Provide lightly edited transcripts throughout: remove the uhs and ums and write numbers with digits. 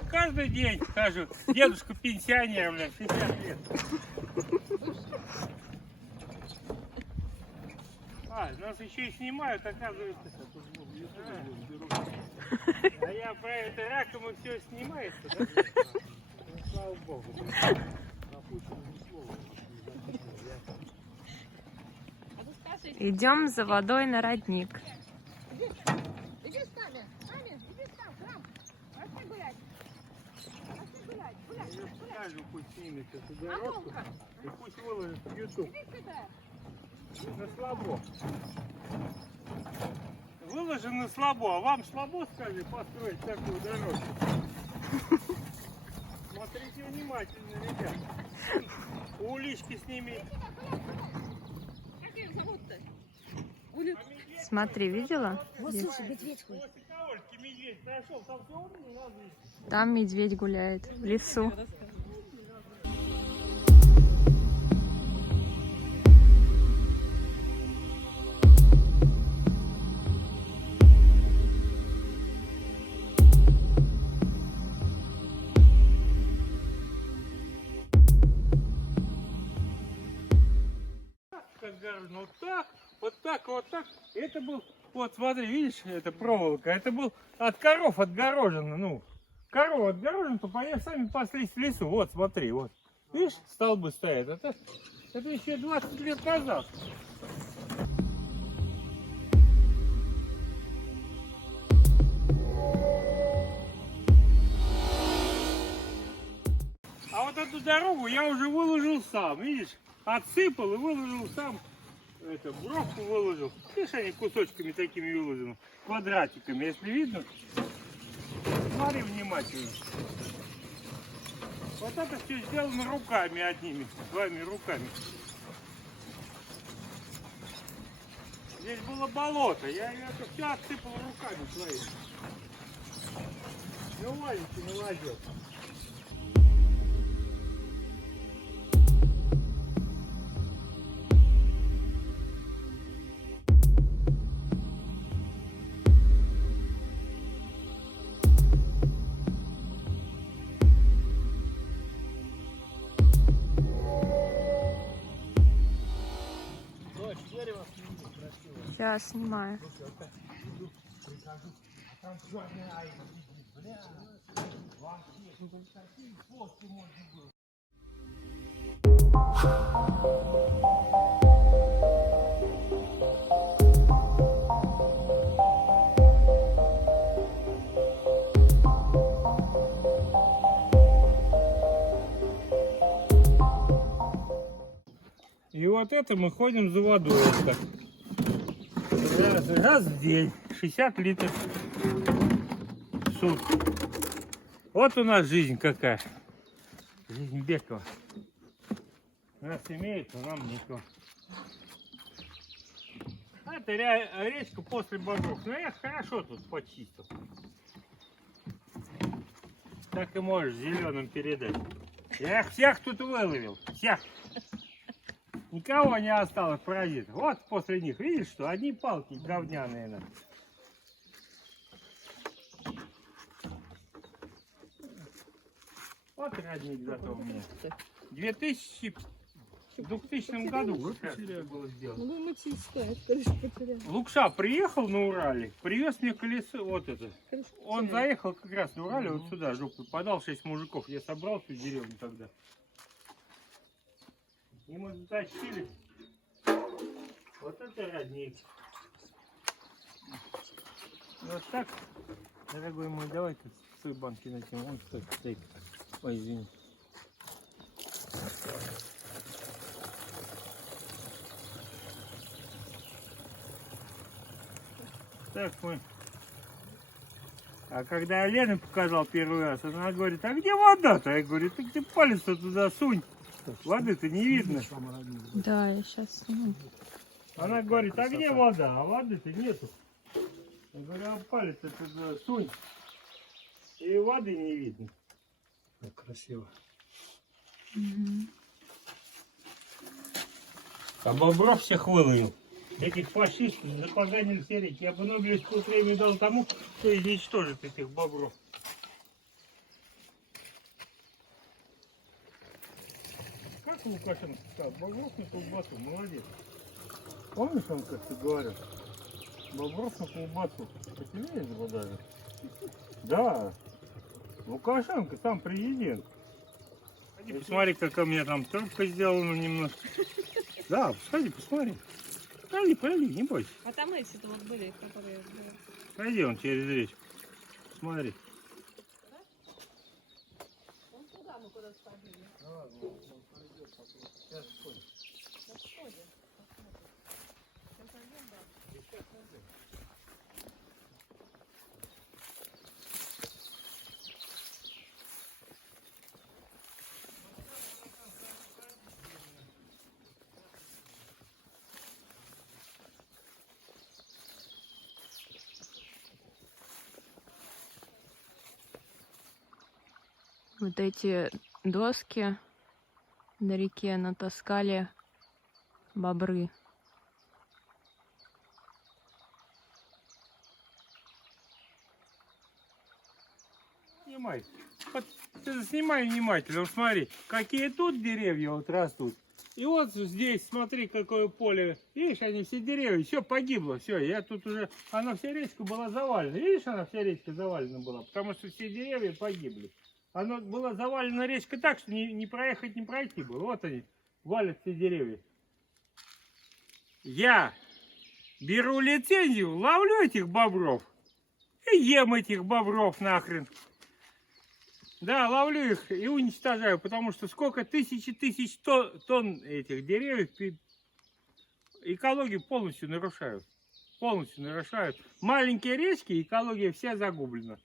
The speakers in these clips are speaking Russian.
Так каждый день хожу. Дедушка пенсионер, блядь, 60 лет. Нас еще и снимают, оказывается. А я про это раком и все снимается, да? Ну, слава богу. Идем за водой на родник. Иди с нами, иди с нами, к нам. Пошли гулять. Пошли гулять, гулять, Я гулять. покажу, пусть снимет эту дорожку. И пусть выложит в YouTube. Иди сюда. На слабо. Выложено слабо, а вам слабо, скажи, построить такую дорожку? Смотрите внимательно, ребят. Улички сними. Как ее зовут-то? Смотри, видела? Вот слушай, медведь ходит. После Ковальки медведь прошел, там все умный, надо идти. Там медведь гуляет в лесу. Как говорю, ну так, вот так, вот так. Это был, вот смотри, видишь, это проволока, это был от коров отгорожено, ну, корова отгорожена, то они сами паслись в лесу, вот смотри, вот. Видишь, столбы стоят, это еще 20 лет назад. А вот эту дорогу я уже выложил сам, видишь, отсыпал и выложил сам. Это, бровку выложил. Видишь, они кусочками такими выложены, квадратиками, если видно. Смотри внимательно. Вот это все сделано руками одними, своими руками. Здесь было болото, я это все отсыпал руками своими. Ну, маленький молодец. Сейчас снимаю. И вот это мы ходим за водой. Вот так. Раз в день. 60 литров в сутки. Вот у нас жизнь какая. Жизнь Бекова. Нас имеет, а нам никто. Это речка после богов. Но я хорошо тут почистил. Так и можешь зеленым передать. Я их всех тут выловил. Всех. Никого не осталось паразитов. Вот после них, видишь, что одни палки говняные. На. Вот родник зато у меня. В 2000 году было сделано. Ну, мы искать, крышку потеряли. Лукша приехал на Урале, привез мне колесо, вот это. Он заехал как раз на Урале, вот сюда, жопу подал 6 мужиков. Я собрал всю деревню тогда. И мы затащили. Вот это родник. Вот так. Дорогой мой, давай тут свои банки накинем. Он стоит. Ой, извини. Так мы. А когда я Лене показал первый раз, она говорит, а где вода-то? Я говорю, ты где палец-то туда сунь. Воды-то не видно. Да, я сейчас сниму. Она говорит, а где вода? А воды-то нету. Я говорю, а палец туда сунь. И воды не видно. Как красиво. Угу. А бобров всех выловил. Этих фашистов запоганили все реки. Я бы Нобелевскую премию дал тому, кто изничтожит этих бобров. как Лукашенко сказал, бобров на колбасу, молодец. Помнишь, он как-то говорил? Бобров на колбасу. По телевизору даже. Да. Лукашенко сам президент. Иди посмотри, какая у меня там торбка сделана немножко. Да, сходи, посмотри. Пойди, не бойся. А там эти-то вот были, которые... Пойди он через речку. Смотри. Он туда мы куда сходили. Сейчас сходим. Сейчас сходим. Сейчас один, да. Вот эти доски на реке натаскали бобры. Снимай. Вот ты снимай внимательно, вот смотри, какие тут деревья вот растут. И вот здесь, смотри, какое поле. Видишь, они все деревья, все погибло, все. Я тут уже, она вся речка была завалена. Видишь, она вся речка завалена была, потому что все деревья погибли. Она была завалена речка так, что не проехать, не пройти было. Вот они, валят все деревья. Я беру лицензию, ловлю этих бобров и ем этих бобров нахрен. Да, ловлю их и уничтожаю, потому что сколько тысяч тонн этих деревьев экологию полностью нарушают. Полностью нарушают. Маленькие речки, экология вся загублена.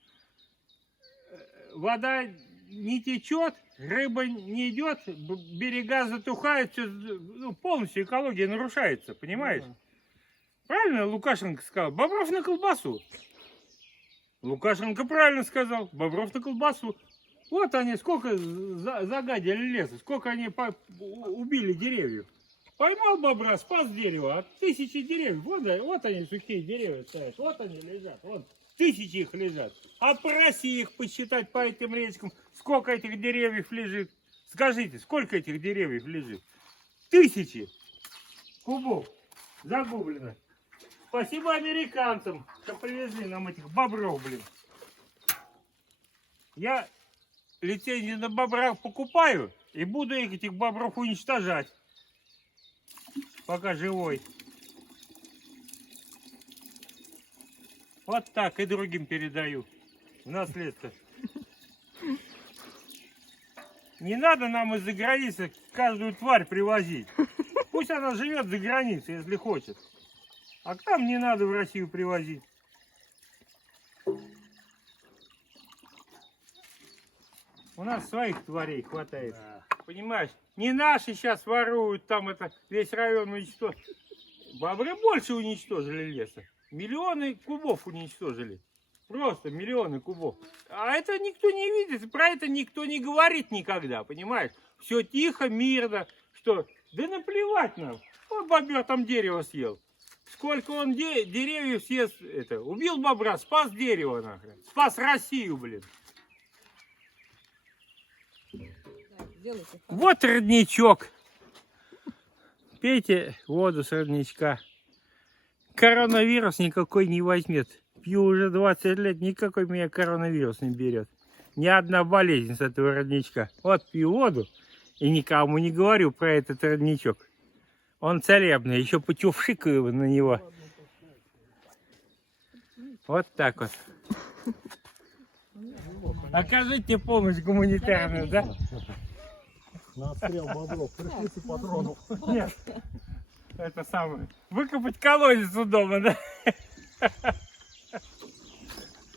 Вода не течет, рыба не идет, берега затухают, все, ну, полностью экология нарушается, понимаешь? Правильно Лукашенко сказал? Бобров на колбасу. Лукашенко правильно сказал. Бобров на колбасу. Вот они сколько загадили леса, сколько они убили деревьев. Поймал бобра, спас дерево, от тысячи деревьев. Вот они, сухие деревья стоят, вот они лежат, вот тысячи их лежат. Опроси их посчитать по этим речкам, сколько этих деревьев лежит. Скажите, сколько этих деревьев лежит? Тысячи кубов загублено. Спасибо американцам, что привезли нам этих бобров, блин. Я лицензию на бобрах покупаю и буду этих бобров уничтожать, пока живой. Вот так и другим передаю в наследство. Не надо нам из-за границы каждую тварь привозить. Пусть она живет за границей, если хочет. А к нам не надо в Россию привозить. У нас своих тварей хватает. Да. Понимаешь? Не наши сейчас воруют, там это весь район уничтожили. Бобры больше уничтожили леса. Миллионы кубов уничтожили. Просто миллионы кубов. А это никто не видит, про это никто не говорит никогда, понимаешь? Все тихо, мирно. Что? Да наплевать нам. Вот бобер там дерево съел. Сколько он деревьев съест, это, убил бобра, спас дерево нахрен. Спас Россию, блин. Вот родничок. Пейте воду с родничка. Коронавирус никакой не возьмет. Пью уже 20 лет, никакой меня коронавирус не берет. Ни одна болезнь с этого родничка. Вот пью воду и никому не говорю про этот родничок. Он целебный, еще потюфшикаю на него. Вот так вот. Окажите помощь гуманитарную, да? На отстрел бобров, пришлите патронов. Нет. Это самое. Выкопать колодец у дома, да?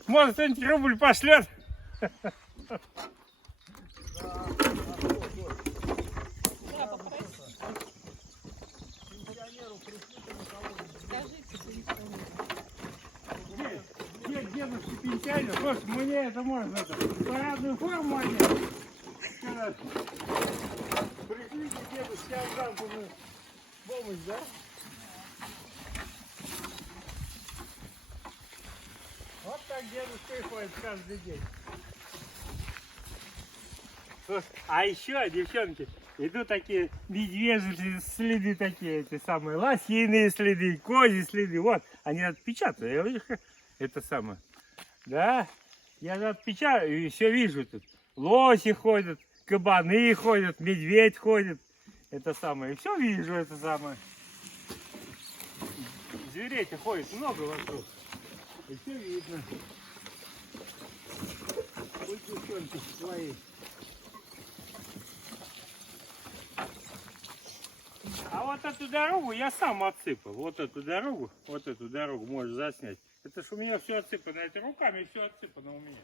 Может, кто-нибудь рубль пошлет? Дедушка пенсионер, слушай, мне это можно, парадную форму одеть. Пришлите дедушке афганскую помощь, да? Вот так дедушка и ходит каждый день. Слушай, а еще, девчонки, Идут такие медвежьи следы такие, эти самые лосиные следы, козьи следы. Вот, они отпечатаны. Я вижу, это самое. Да, я же отпечатаю и все вижу тут. Лоси ходят, кабаны ходят, медведь ходит. Это самое. И все вижу, это самое. Зверей-то ходит много вокруг. И все видно. Ой, девчонки свои. А вот эту дорогу я сам отсыпал. Вот эту дорогу можешь заснять. Это ж у меня все отсыпано. Это руками все отсыпано у меня.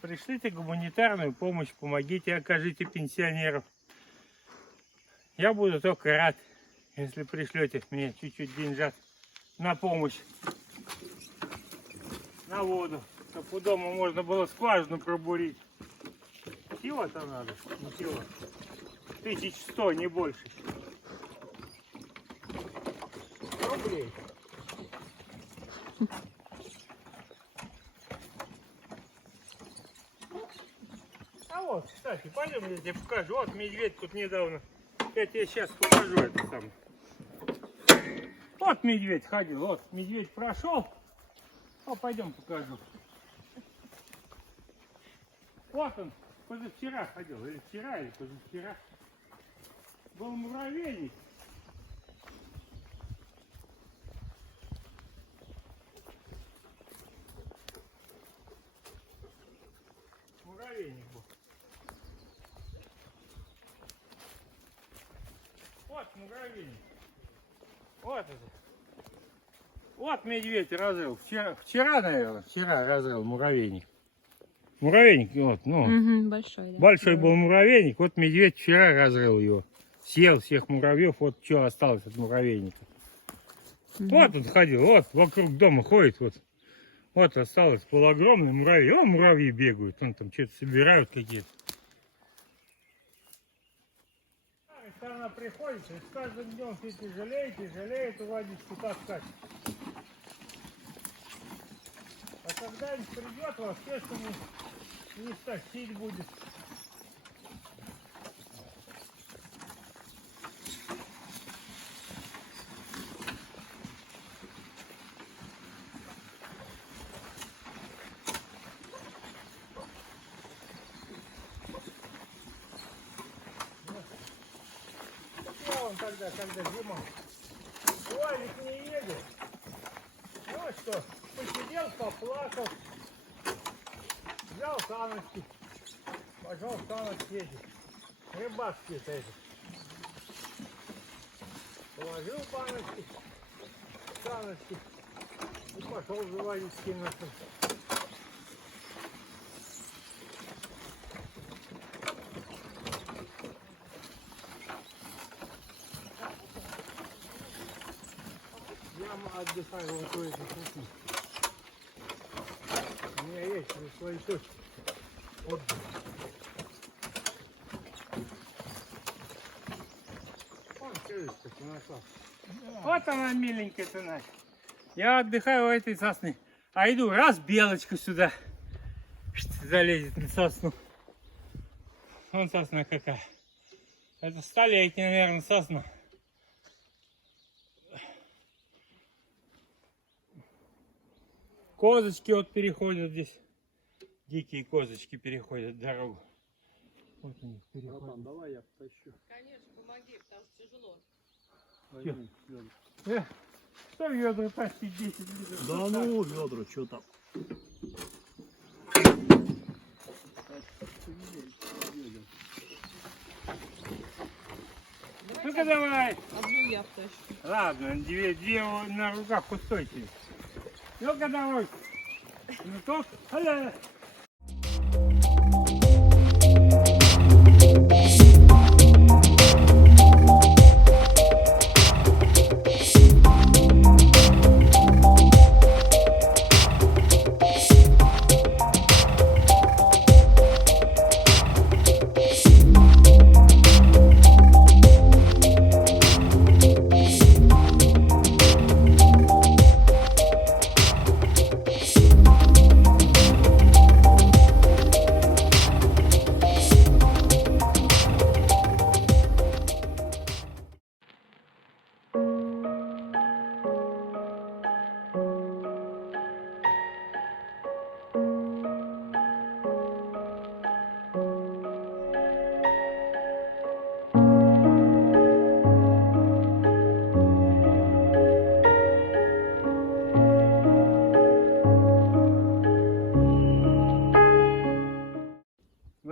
Пришлите гуманитарную помощь, помогите, окажите пенсионеров. Я буду только рад, если пришлете мне чуть-чуть деньжат на помощь. На воду. Чтобы у дома можно было скважину пробурить. Чего-то надо. Ничего. 1100, не больше. Рублей. А вот, кстати, пойдем, я тебе покажу. Вот медведь тут недавно. Я тебе сейчас покажу это самое. Вот медведь ходил, вот медведь прошел. О, пойдем покажу. Вот он, позавчера ходил, или вчера, или позавчера. Был муравейник. Муравейник был. Вот муравейник. Вот это. Вот медведь разрыл. Вчера, наверное, разрыл муравейник. Муравейник, вот, ну. Угу, большой, да. Большой был муравейник, вот медведь вчера разрыл его. Съел всех муравьев, вот что осталось от муравейника. Вот он ходил, вот вокруг дома ходит, вот. Вот осталось полуогромный муравей. О, муравьи бегают, он там что-то собирают какие-то. Если она приходит, и с каждым днем все жалеет водичку таскать. А когда-нибудь придет, вас точно не стащить будет. Когда зима. Уалик не едет. Ну что, посидел, поплакал. Взял саночки. Пошел саночки эти. Рыбацкие эти. Положил баночки. Саночки. И пошел заводить кинуться. Отдыхаю вот у этих кухни. У меня есть свои точки. Вот. Вон крышка нашла. Вот она, миленькая-то наша. Я отдыхаю у этой сосны. А иду, раз белочка сюда залезет на сосну. Вон сосна какая. Это столетняя, наверное, сосна. Козочки вот переходят здесь. Дикие козочки переходят дорогу. Вот они переходят. Братан, давай я потащу. Конечно, помоги, потому что тяжело. Возьми ведра. Что ведра тащить 10 литров? Да ну, ведра, что там? Ну-ка давай. Одну я втащу. Ладно, две на руках устойчивее. Ну-ка давай. Ну то,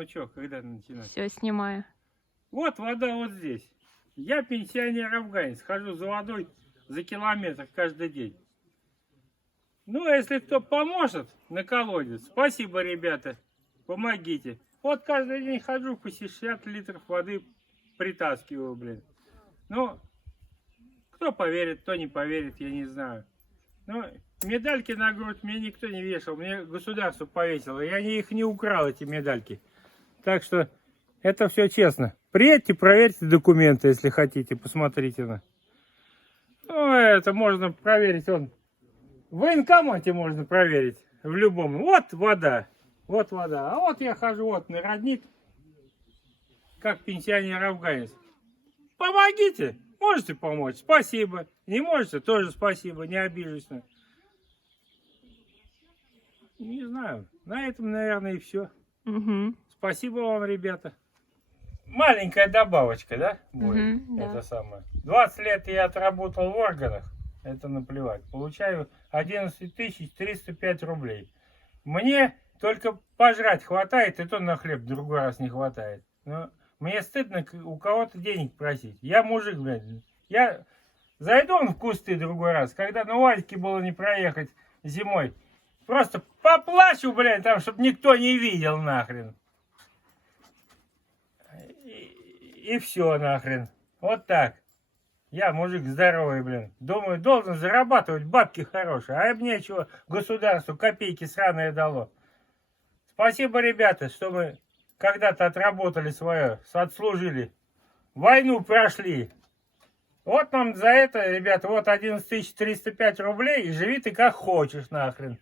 Ну что, когда начинать? Все, снимаю. Вот вода вот здесь. Я пенсионер-афганец, хожу за водой за километр каждый день. Ну, а если кто поможет на колодец, спасибо, ребята, помогите. Вот каждый день хожу, по 60 литров воды притаскиваю, блин. Ну, кто поверит, кто не поверит, я не знаю. Ну, медальки на грудь мне никто не вешал, мне государство повесило. Я их не украл, эти медальки. Так что это все честно. Приедьте, проверьте документы, если хотите, посмотрите на. Ну, это можно проверить, в военкомате можно проверить, в любом. Вот вода, а вот я хожу, вот на родник, как пенсионер-афганец. Помогите, можете помочь, спасибо. Не можете, тоже спасибо, не обижусь. Не знаю, на этом, наверное, и все. Угу. Спасибо вам, ребята. Маленькая добавочка, да? Будет? Да. Это самое. 20 лет я отработал в органах. Это наплевать. Получаю 11 305 рублей. Мне только пожрать хватает, и то на хлеб в другой раз не хватает. Но мне стыдно у кого-то денег просить. Я мужик, блядь. Я зайду в кусты другой раз, когда на Вальке было не проехать зимой. Просто поплачу, блядь, там, чтобы никто не видел нахрен. И все нахрен. Вот так. Я мужик здоровый, блин. Думаю, должен зарабатывать бабки хорошие. А мне чего государству копейки сраное дало. Спасибо, ребята, что мы когда-то отработали свое, отслужили. Войну прошли. Вот нам за это, ребята, вот 11 305 рублей. И живи ты как хочешь нахрен.